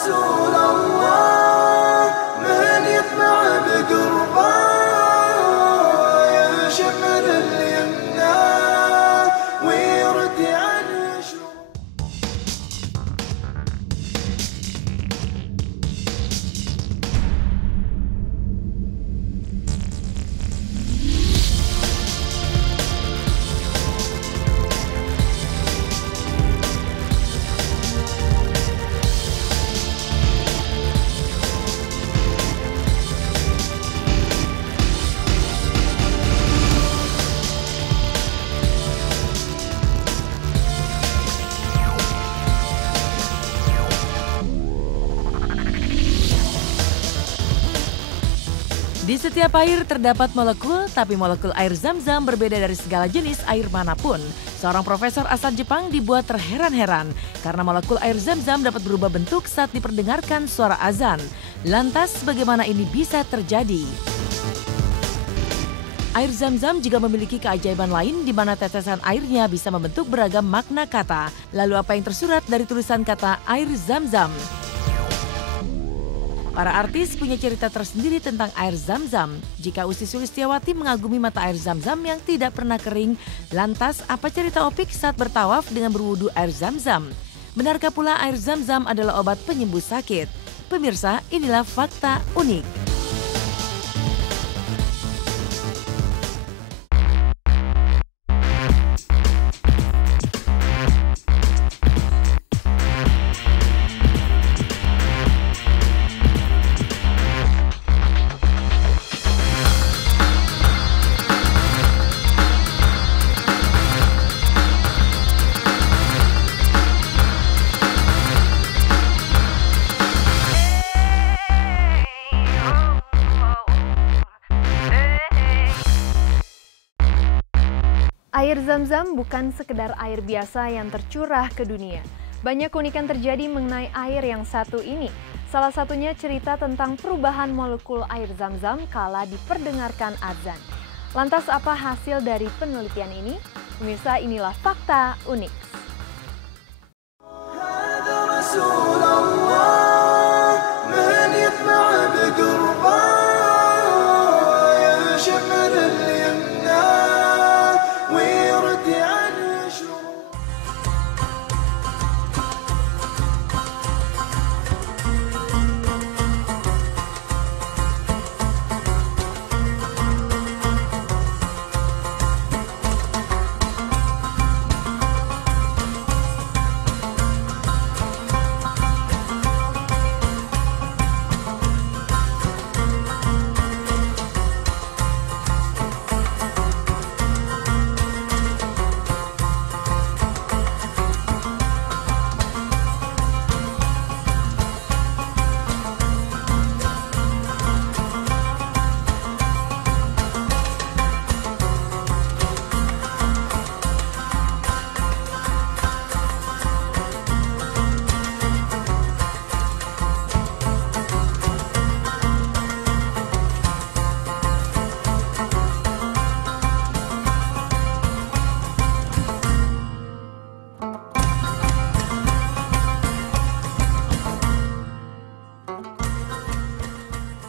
رسول الله من يطمع بقربه يشمر اليمنى ويرد عن شرور. Di setiap air terdapat molekul, tapi molekul air Zam-Zam berbeda dari segala jenis air manapun. Seorang profesor asal Jepang dibuat terheran-heran karena molekul air Zam-Zam dapat berubah bentuk saat diperdengarkan suara azan. Lantas bagaimana ini bisa terjadi? Air Zam-Zam juga memiliki keajaiban lain di mana tetesan airnya bisa membentuk beragam makna kata. Lalu apa yang tersurat dari tulisan kata air Zam-Zam? Para artis punya cerita tersendiri tentang air Zam-Zam. Jika Ussy Sulistyawati mengagumi mata air Zam-Zam yang tidak pernah kering, lantas apa cerita Opik saat bertawaf dengan berwudu air Zam-Zam? Benarkah pula air Zam-Zam adalah obat penyembuh sakit? Pemirsa, inilah fakta unik. Air Zam-Zam bukan sekedar air biasa yang tercurah ke dunia. Banyak keunikan terjadi mengenai air yang satu ini. Salah satunya cerita tentang perubahan molekul air Zam-Zam kala diperdengarkan azan. Lantas apa hasil dari penelitian ini? Pemirsa, inilah fakta unik.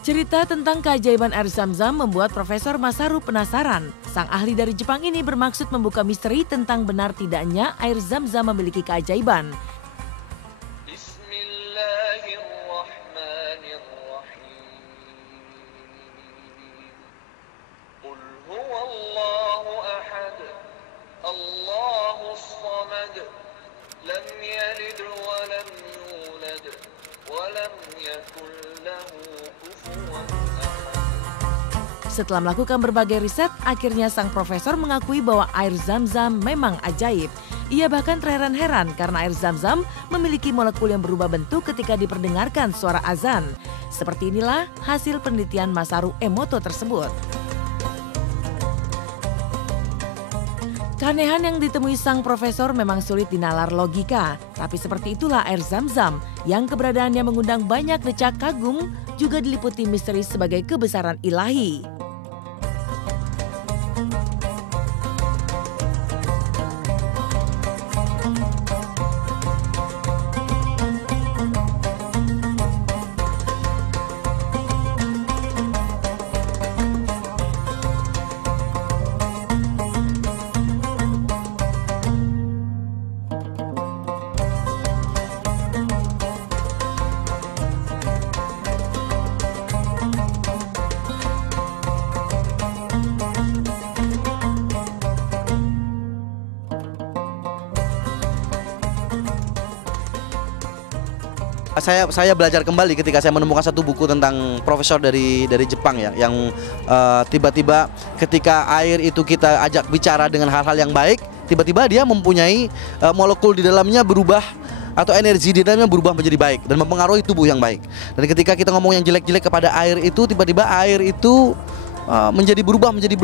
Cerita tentang keajaiban air Zam-Zam membuat Profesor Masaru penasaran. Sang ahli dari Jepang ini bermaksud membuka misteri tentang benar tidaknya air Zam-Zam memiliki keajaiban. Setelah melakukan berbagai riset, akhirnya sang profesor mengakui bahwa air Zam-Zam memang ajaib. Ia bahkan terheran-heran karena air Zam-Zam memiliki molekul yang berubah bentuk ketika diperdengarkan suara azan. Seperti inilah hasil penelitian Masaru Emoto tersebut. Keanehan yang ditemui sang profesor memang sulit dinalar logika. Tapi seperti itulah air Zam-Zam yang keberadaannya mengundang banyak decak kagum juga diliputi misteri sebagai kebesaran ilahi. Saya belajar kembali ketika saya menemukan satu buku tentang profesor dari Jepang ya, yang tiba-tiba ketika air itu kita ajak bicara dengan hal-hal yang baik, tiba-tiba dia mempunyai molekul di dalamnya berubah, atau energi di dalamnya berubah menjadi baik dan mempengaruhi tubuh yang baik. Dan ketika kita ngomong yang jelek-jelek kepada air itu, tiba-tiba air itu menjadi berubah menjadi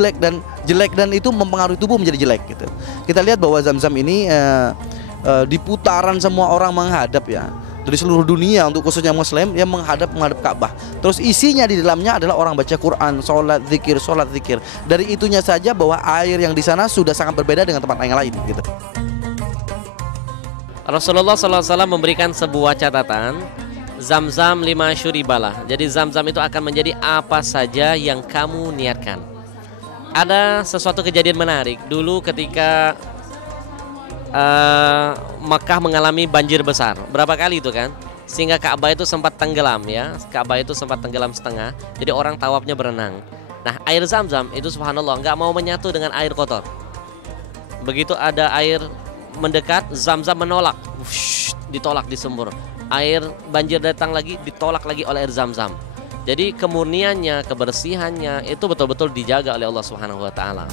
jelek dan itu mempengaruhi tubuh menjadi jelek gitu. Kita lihat bahwa Zam-Zam ini di putaran semua orang menghadap ya. Dari seluruh dunia, untuk khususnya Muslim yang menghadap Ka'bah. Terus isinya di dalamnya adalah orang baca Quran, sholat zikir. Dari itunya saja bahwa air yang di sana sudah sangat berbeda dengan tempat yang lain gitu. Rasulullah SAW memberikan sebuah catatan, Zam-Zam 5 syuribalah. Jadi Zam-Zam itu akan menjadi apa saja yang kamu niatkan. Ada sesuatu kejadian menarik dulu ketika Mekah mengalami banjir besar. Berapa kali itu kan? Sehingga Ka'bah itu sempat tenggelam ya. Ka'bah itu sempat tenggelam setengah. Jadi orang tawafnya berenang. Nah, air Zam-Zam itu subhanallah nggak mau menyatu dengan air kotor. Begitu ada air mendekat, Zam-Zam menolak. Ditolak di sumur. Air banjir datang lagi, ditolak lagi oleh air Zam-Zam. Jadi kemurniannya, kebersihannya itu betul-betul dijaga oleh Allah Subhanahu wa taala.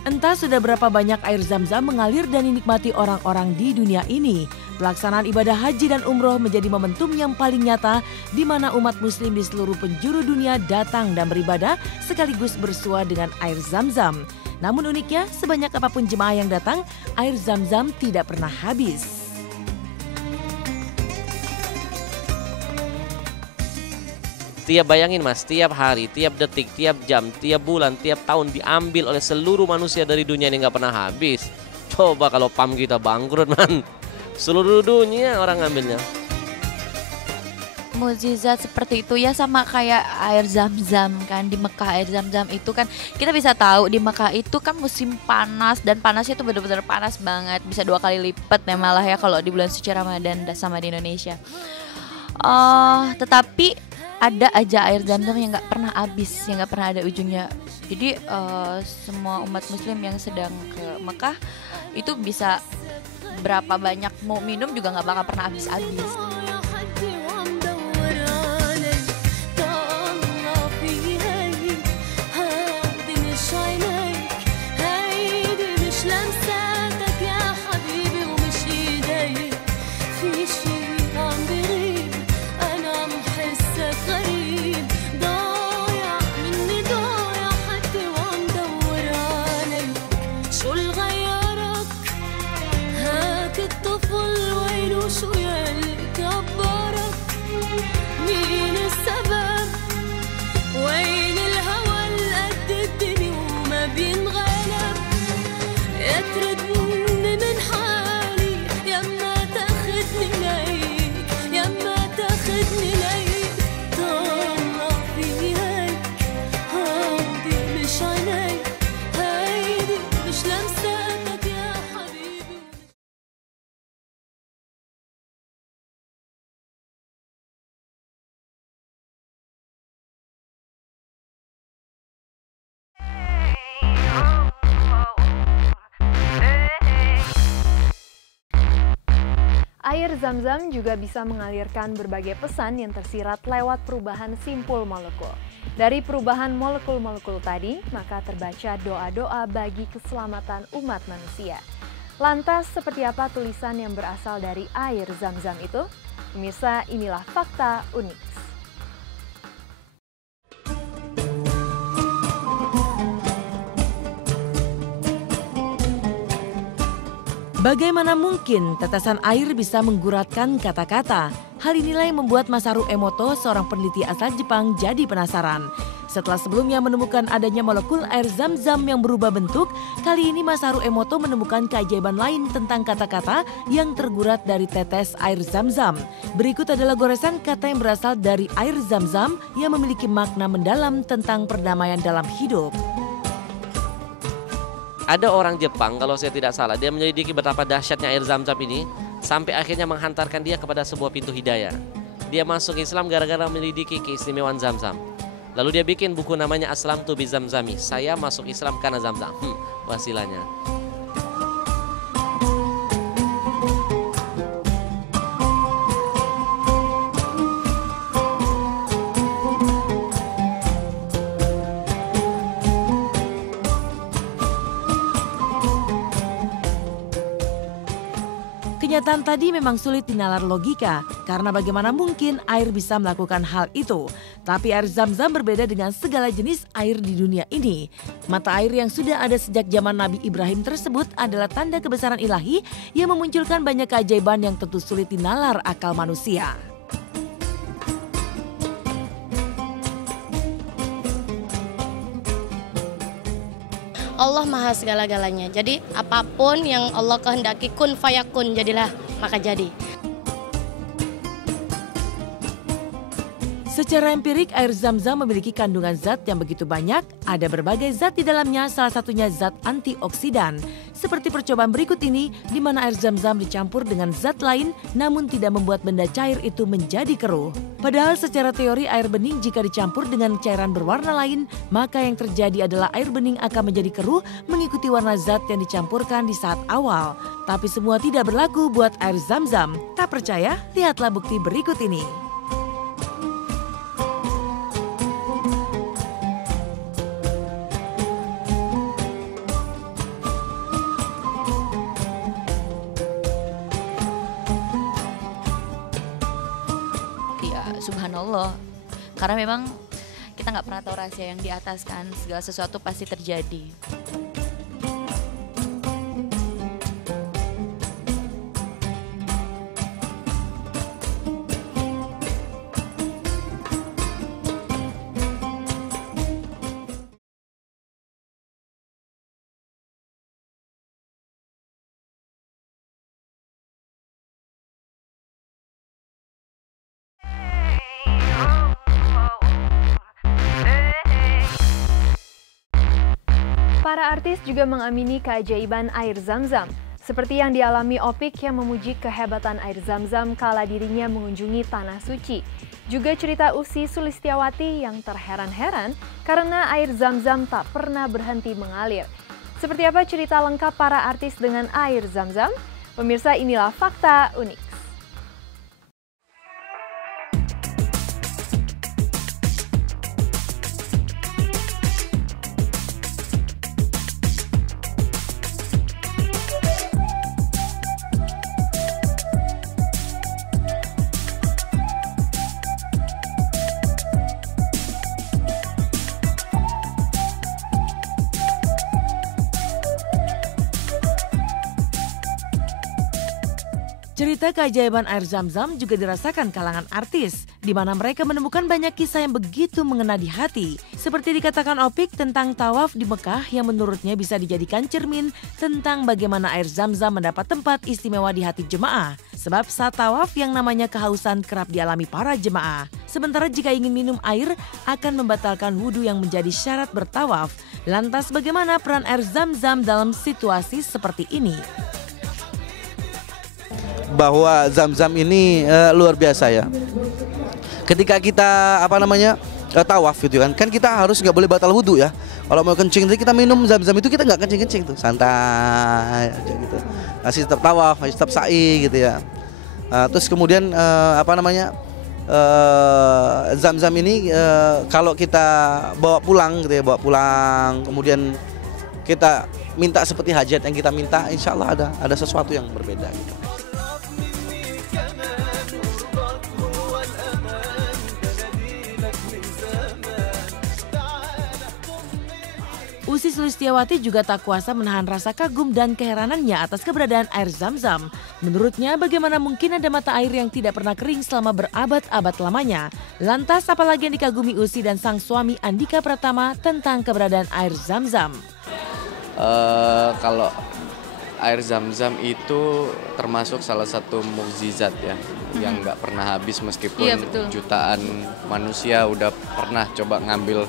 Entah sudah berapa banyak air Zam-Zam mengalir dan dinikmati orang-orang di dunia ini. Pelaksanaan ibadah haji dan umroh menjadi momentum yang paling nyata di mana umat muslim di seluruh penjuru dunia datang dan beribadah sekaligus bersua dengan air Zam-Zam. Namun uniknya, sebanyak apapun jemaah yang datang, air Zam-Zam tidak pernah habis. Tiap bayangin mas, tiap hari, tiap detik, tiap jam, tiap bulan, tiap tahun diambil oleh seluruh manusia dari dunia ini nggak pernah habis. Coba kalau PAM kita bangkrut man, seluruh dunia orang ngambilnya. Mukjizat seperti itu ya, sama kayak air Zam-Zam kan di Mekah. Air Zam-Zam itu kan kita bisa tahu di Mekah itu kan musim panas, dan panasnya itu benar-benar panas banget, bisa 2 kali lipat ya malah ya kalau di bulan suci Ramadan sama di Indonesia. Tetapi ada aja air Zam-Zam yang nggak pernah habis, yang nggak pernah ada ujungnya. Jadi semua umat muslim yang sedang ke Mekah itu bisa berapa banyak mau minum juga nggak bakal pernah habis-habis. Air Zam-Zam juga bisa mengalirkan berbagai pesan yang tersirat lewat perubahan simpul molekul. Dari perubahan molekul-molekul tadi, maka terbaca doa-doa bagi keselamatan umat manusia. Lantas, seperti apa tulisan yang berasal dari air Zam-Zam itu? Pemirsa, inilah fakta unik. Bagaimana mungkin tetesan air bisa mengguratkan kata-kata? Hal inilah yang membuat Masaru Emoto, seorang peneliti asal Jepang, jadi penasaran. Setelah sebelumnya menemukan adanya molekul air Zam-Zam yang berubah bentuk, kali ini Masaru Emoto menemukan keajaiban lain tentang kata-kata yang tergurat dari tetes air Zam-Zam. Berikut adalah goresan kata yang berasal dari air Zam-Zam yang memiliki makna mendalam tentang perdamaian dalam hidup. Ada orang Jepang, kalau saya tidak salah, dia menyelidiki betapa dahsyatnya air Zam-Zam ini sampai akhirnya menghantarkan dia kepada sebuah pintu hidayah. Dia masuk Islam gara-gara menyelidiki keistimewaan Zam-Zam. Lalu dia bikin buku namanya Aslamtu bi Zamzami. Saya masuk Islam karena Zam-Zam. Wasilanya. Kenyataan tadi memang sulit dinalar logika, karena bagaimana mungkin air bisa melakukan hal itu. Tapi air Zam-Zam berbeda dengan segala jenis air di dunia ini. Mata air yang sudah ada sejak zaman Nabi Ibrahim tersebut adalah tanda kebesaran ilahi yang memunculkan banyak keajaiban yang tentu sulit dinalar akal manusia. Allah maha segala-galanya. Jadi apapun yang Allah kehendaki kun fayakun, jadilah maka jadi. Secara empirik, air Zam-Zam memiliki kandungan zat yang begitu banyak. Ada berbagai zat di dalamnya, salah satunya zat antioksidan. Seperti percobaan berikut ini, di mana air Zam-Zam dicampur dengan zat lain, namun tidak membuat benda cair itu menjadi keruh. Padahal secara teori air bening jika dicampur dengan cairan berwarna lain, maka yang terjadi adalah air bening akan menjadi keruh mengikuti warna zat yang dicampurkan di saat awal. Tapi semua tidak berlaku buat air Zam-Zam. Tak percaya? Lihatlah bukti berikut ini. Subhanallah, karena memang kita nggak pernah tahu rahasia yang di atas kan, segala sesuatu pasti terjadi. Para artis juga mengamini keajaiban air Zam-Zam. Seperti yang dialami Opik yang memuji kehebatan air Zam-Zam kala dirinya mengunjungi Tanah Suci. Juga cerita Usi Sulistiawati yang terheran-heran karena air Zam-Zam tak pernah berhenti mengalir. Seperti apa cerita lengkap para artis dengan air Zam-Zam? Pemirsa, inilah Fakta Unik. Cerita keajaiban air Zam-Zam juga dirasakan kalangan artis, di mana mereka menemukan banyak kisah yang begitu mengena di hati. Seperti dikatakan Opik tentang tawaf di Mekah yang menurutnya bisa dijadikan cermin tentang bagaimana air Zam-Zam mendapat tempat istimewa di hati jemaah. Sebab saat tawaf yang namanya kehausan kerap dialami para jemaah. Sementara jika ingin minum air akan membatalkan wudhu yang menjadi syarat bertawaf. Lantas bagaimana peran air Zam-Zam dalam situasi seperti ini? Bahwa Zam-Zam ini luar biasa ya. Ketika kita tawaf gitu kan kita harus nggak boleh batal wudhu ya. Kalau mau kencing kita minum Zam-Zam itu kita nggak kencing tuh, santai aja gitu. Masih tetap tawaf, masih tetap sa'i gitu ya. Terus kemudian Zam-Zam ini kalau kita bawa pulang gitu ya, kemudian kita minta seperti hajat yang kita minta, insya Allah ada sesuatu yang berbeda gitu. Usi Sulistiawati juga tak kuasa menahan rasa kagum dan keheranannya atas keberadaan air Zam-Zam. Menurutnya, bagaimana mungkin ada mata air yang tidak pernah kering selama berabad-abad lamanya? Lantas, apalagi yang dikagumi Usi dan sang suami Andika Pratama tentang keberadaan air Zam-Zam? Kalau air Zam-Zam itu termasuk salah satu mukjizat ya, yang nggak pernah habis meskipun jutaan manusia udah pernah coba ngambil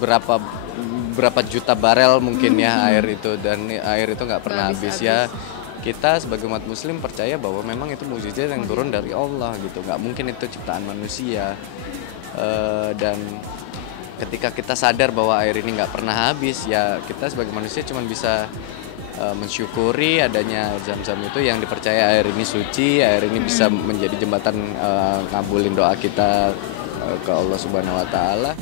berapa juta barel mungkin ya air itu, dan air itu nggak pernah habis ya. Kita sebagai umat muslim percaya bahwa memang itu mukjizat yang turun dari Allah gitu, nggak mungkin itu ciptaan manusia. Dan ketika kita sadar bahwa air ini nggak pernah habis ya, kita sebagai manusia cuma bisa mensyukuri adanya Zam-Zam itu yang dipercaya air ini suci, air ini bisa menjadi jembatan ngabulin doa kita ke Allah Subhanahu wa Ta'ala.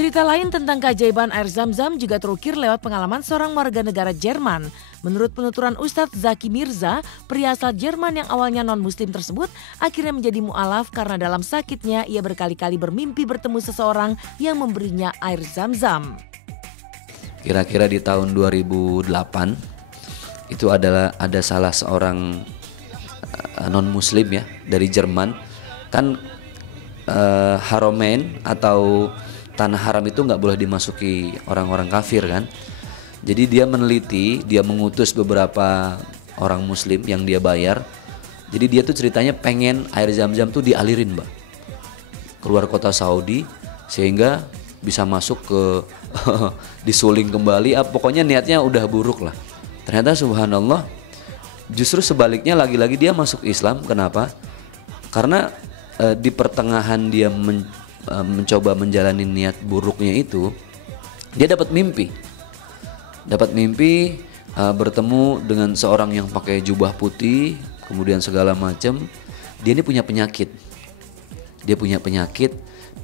Cerita lain tentang keajaiban air Zam-Zam juga terukir lewat pengalaman seorang warga negara Jerman. Menurut penuturan Ustadz Zaki Mirza, pria asal Jerman yang awalnya non-muslim tersebut akhirnya menjadi mu'alaf karena dalam sakitnya ia berkali-kali bermimpi bertemu seseorang yang memberinya air Zam-Zam. Kira-kira di tahun 2008 itu ada salah seorang non-muslim ya dari Jerman. Kan Haramain atau tanah haram itu nggak boleh dimasuki orang-orang kafir kan. Jadi dia meneliti, dia mengutus beberapa orang muslim yang dia bayar. Jadi dia tuh ceritanya pengen air Zam-Zam tuh dialirin Mbak, keluar kota Saudi sehingga bisa masuk ke disuling kembali. Pokoknya niatnya udah buruk lah. Ternyata subhanallah justru sebaliknya, lagi-lagi dia masuk Islam. Kenapa? Karena di pertengahan dia mencoba menjalani niat buruknya itu, dia dapat mimpi bertemu dengan seorang yang pakai jubah putih, kemudian segala macam. Dia ini punya penyakit,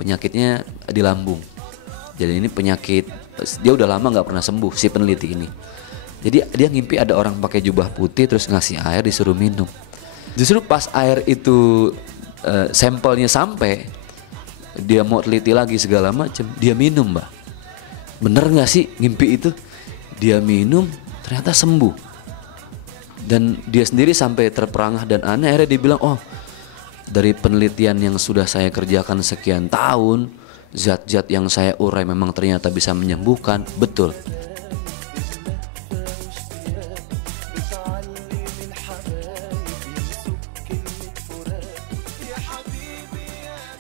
penyakitnya di lambung. Jadi ini penyakit, dia udah lama nggak pernah sembuh si peneliti ini. Jadi dia ngimpi ada orang pakai jubah putih terus ngasih air, disuruh minum. Justru pas air itu sampelnya sampai, dia mau teliti lagi segala macam, dia minum Mbak. Bener nggak sih ngimpi itu? Dia minum, ternyata sembuh. Dan dia sendiri sampai terperangah dan aneh. Akhirnya dia bilang, oh dari penelitian yang sudah saya kerjakan sekian tahun, zat-zat yang saya urai memang ternyata bisa menyembuhkan. Betul.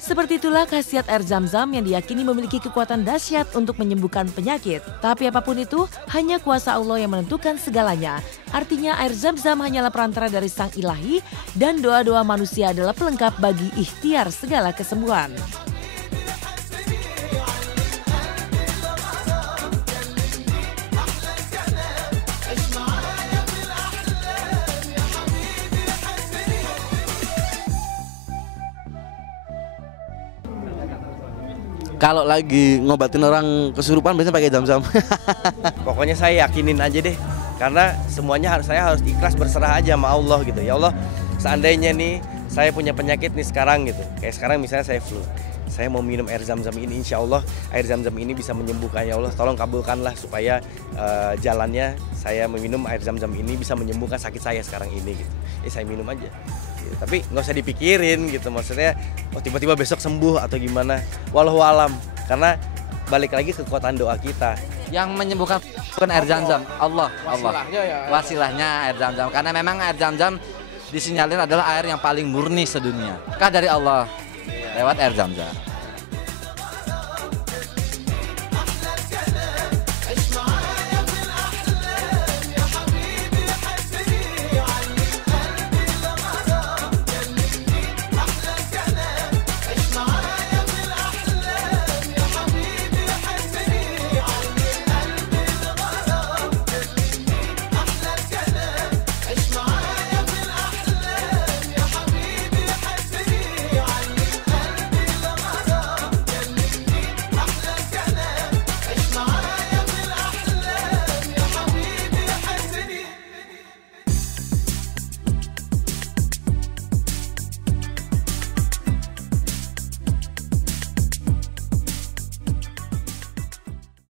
Seperti itulah khasiat air Zam-Zam yang diyakini memiliki kekuatan dahsyat untuk menyembuhkan penyakit. Tapi apapun itu, hanya kuasa Allah yang menentukan segalanya. Artinya air Zam-Zam hanyalah perantara dari Sang Ilahi dan doa-doa manusia adalah pelengkap bagi ikhtiar segala kesembuhan. Kalau lagi ngobatin orang kesurupan biasanya pakai Zam-Zam. Pokoknya saya yakinin aja deh, karena semuanya saya harus ikhlas berserah aja sama Allah gitu. Ya Allah, seandainya nih saya punya penyakit nih sekarang gitu, kayak sekarang misalnya saya flu, saya mau minum air Zam-Zam ini, insya Allah air Zam-Zam ini bisa menyembuhkan. Ya Allah, tolong kabulkanlah supaya jalannya saya meminum air Zam-Zam ini bisa menyembuhkan sakit saya sekarang ini gitu. Saya minum aja. Tapi nggak usah dipikirin gitu, maksudnya oh tiba-tiba besok sembuh atau gimana, wallahu alam. Karena balik lagi ke kekuatan doa kita. Yang menyembuhkan bukan air Zam-Zam, Allah. Wasilahnya air Zam-Zam, karena memang air Zam-Zam disinyalir adalah air yang paling murni sedunia. Dari Allah lewat air Zam-Zam.